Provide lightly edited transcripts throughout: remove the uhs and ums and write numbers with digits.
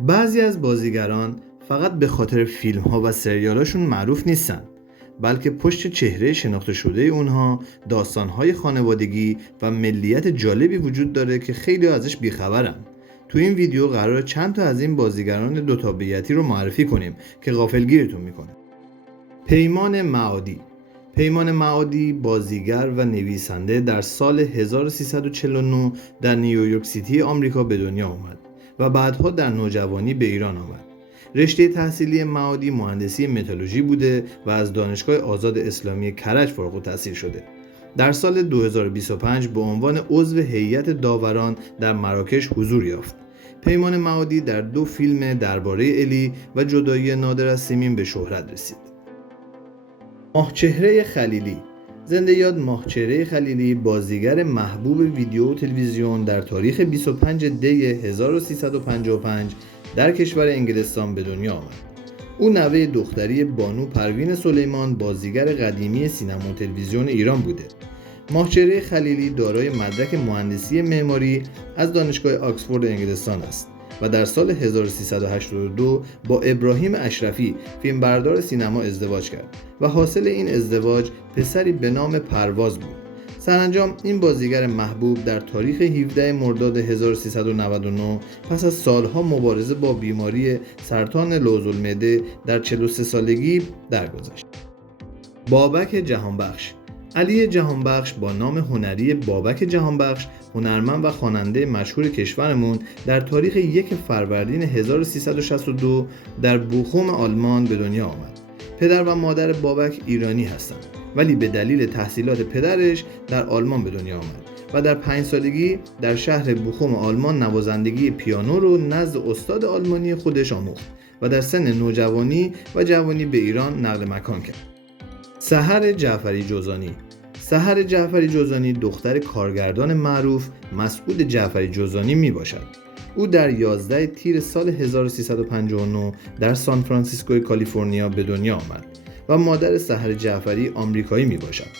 بعضی از بازیگران فقط به خاطر فیلم‌ها و سریالاشون معروف نیستن، بلکه پشت چهره شناخته شده اونها داستان‌های خانوادگی و ملیت جالبی وجود داره که خیلی ازش بیخبرن. تو این ویدیو قراره چند تا از این بازیگران دوتابیتی رو معرفی کنیم که غافلگیرتون میکنه. پیمان معادی بازیگر و نویسنده در سال 1349 در نیویورک سیتی آمریکا به دنیا آمد و بعدها در نوجوانی به ایران آمد. رشته تحصیلی معادی مهندسی متالورژی بوده و از دانشگاه آزاد اسلامی کرج فارغ التحصیل شده. در سال 2025 به عنوان عضو هیئت داوران در مراکش حضور یافت. پیمان معادی در 2 فیلم درباره الی و جدایی نادر از سیمین به شهرت رسید. ماهچهره خلیلی. زنده یاد ماهچهره خلیلی بازیگر محبوب ویدیو و تلویزیون در تاریخ 25 دی 1355 در کشور انگلستان به دنیا آمد. او نوه دختری بانو پروین سلیمان بازیگر قدیمی سینما و تلویزیون ایران بوده. ماهچهره خلیلی دارای مدرک مهندسی معماری از دانشگاه آکسفورد انگلستان است و در سال 1382 با ابراهیم اشرفی فیلمبردار سینما ازدواج کرد و حاصل این ازدواج پسری به نام پرواز بود. سرانجام این بازیگر محبوب در تاریخ 17 مرداد 1399 پس از سالها مبارزه با بیماری سرطان لوزالمعده در 43 سالگی درگذشت. بابک جهانبخش. علی جهانبخش با نام هنری بابک جهانبخش، هنرمند و خواننده مشهور کشورمون، در تاریخ 1 فروردین 1362 در بوخوم آلمان به دنیا آمد. پدر و مادر بابک ایرانی هستند، ولی به دلیل تحصیلات پدرش در آلمان به دنیا آمد و در 5 سالگی در شهر بوخوم آلمان نوازندگی پیانو رو نزد استاد آلمانی خودش آموخت و در سن نوجوانی و جوانی به ایران نقل مکان کرد. سحر جعفری جوزانی دختر کارگردان معروف مسعود جعفری جوزانی می باشد. او در 11 تیر سال 1359 در سان فرانسیسکو کالیفرنیا به دنیا آمد و مادر سحر جعفری آمریکایی می باشد.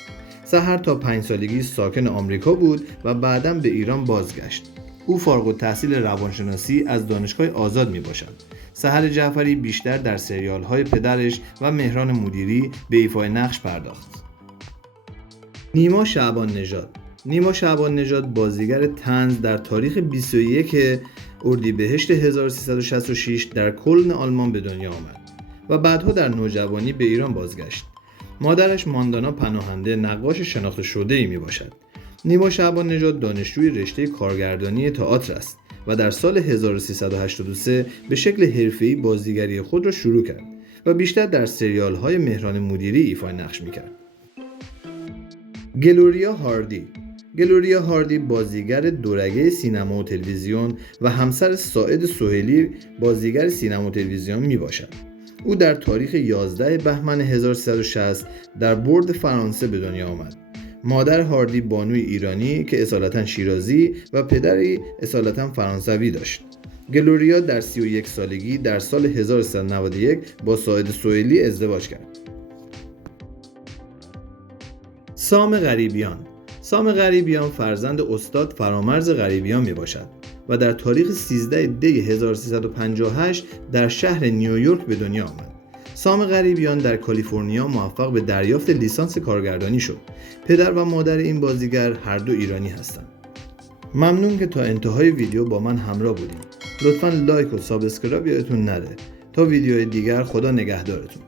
سحر تا 5 سالگی ساکن آمریکا بود و بعداً به ایران بازگشت. او فارغ التحصیل روانشناسی از دانشگاه آزاد می باشد. سحر جعفری بیشتر در سریال‌های پدرش و مهران مدیری به ایفای نقش پرداخت. نیما شعبان نژاد بازیگر طنز در تاریخ 21 اردیبهشت 1366 در کلن آلمان به دنیا آمد و بعدها در نوجوانی به ایران بازگشت. مادرش ماندانا پناهنده نقاش شناخته شده‌ای می باشد. نیما شعبان نژاد دانشجوی رشته کارگردانی تئاتر است و در سال 1383 به شکل حرفه‌ای بازیگری خود را شروع کرد و بیشتر در سریال‌های مهران مدیری ایفای نقش می‌کرد. گلوریا هاردی بازیگر دورگه سینما و تلویزیون و همسر ساعد سهیلی بازیگر سینما و تلویزیون می باشد. او در تاریخ 11 بهمن 1360 در برد فرانسه به دنیا آمد. مادر هاردی بانوی ایرانی که اصالتاً شیرازی و پدری اصالتاً فرانسوی داشت. گلوریا در 31 سالگی در سال 1391 با ساعد سهیلی ازدواج کرد. سام غریبیان فرزند استاد فرامرز غریبیان می باشد و در تاریخ 13 دی 1358 در شهر نیویورک به دنیا آمد. سام غریبیان در کالیفرنیا موفق به دریافت لیسانس کارگردانی شد. پدر و مادر این بازیگر هر دو ایرانی هستند. ممنون که تا انتهای ویدیو با من همراه بودید. لطفاً لایک و سابسکرایب یادتون نره. تا ویدیوهای دیگر خدا نگهدارتون.